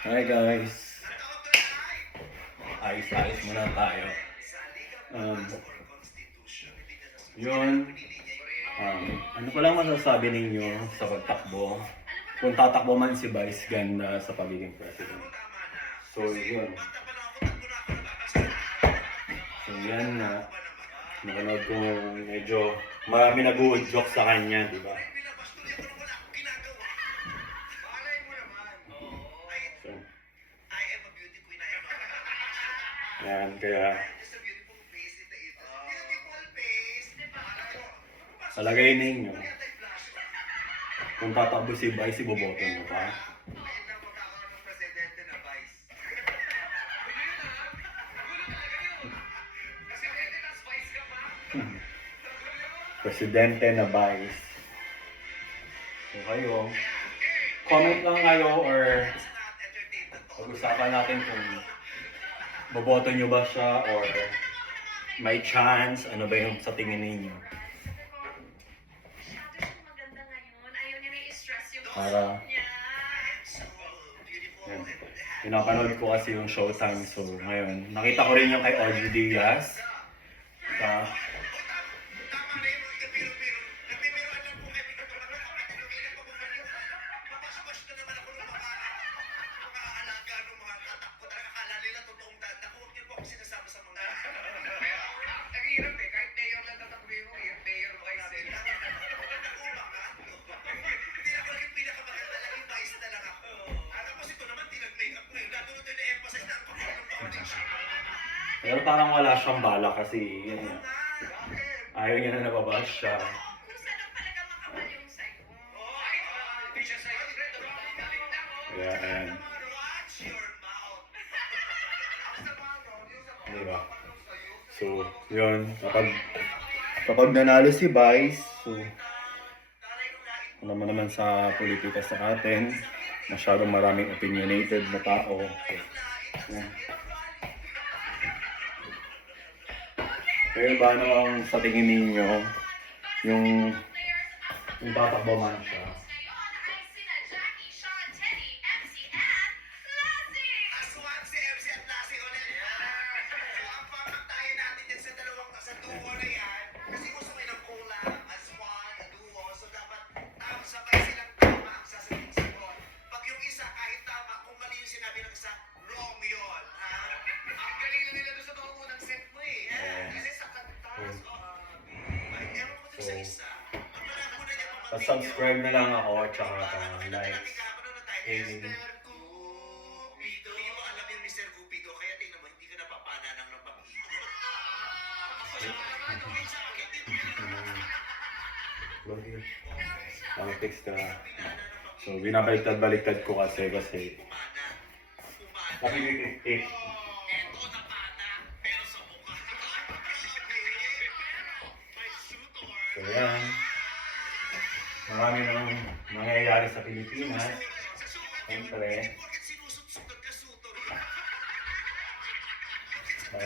Hi guys. Ayos-ayos muna tayo. Um, yun. Ano pa lang masasabi ninyo sa pagtakbo? Kung tatakbo man si Vice Ganda sa pagiging president. So yun. So yan na. Nakanood ko medyo marami nag-uudjok sa kanya, di ba? So, yan, kaya palagay ninyo, kung tatakbo si Vice, iboboto nyo pa? Presidente na Vice. So kayo, comment lang kayo or pag-usapan natin kung boboto nyo ba siya or may chance, ano ba yung sa tingin ninyo? Para yan. Pinapanood ko kasi yung Showtime, so ngayon nakita ko rin yung kay Audrey Diaz. Pero parang wala siyang bala kasi yun, ayaw niya na nababas siya. Kaya ayan. Diba? So, yun. Kapag nanalo si Vice, so, alam mo naman sa politika sa atin, masyadong maraming opinionated na tao. So, yan. Pero ba ano ang sa tingin ninyo yung tatakbo man siya? Subscribe na lang ako at saka like. Text ka. So binabaliktad-baliktad ko kasi so yan. Marami nang nangyayari sa Pilipinas. Siyempre,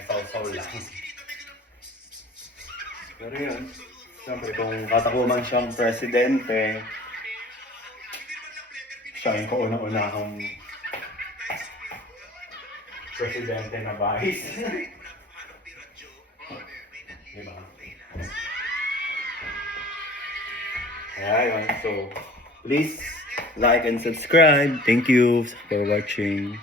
saw-saw lang. Pero yun, siyempre kung tatakbo man siyang presidente, siya yung kauna-unahang presidente na Vice. Diba? Kaya yun, so please like and subscribe. Thank you for watching.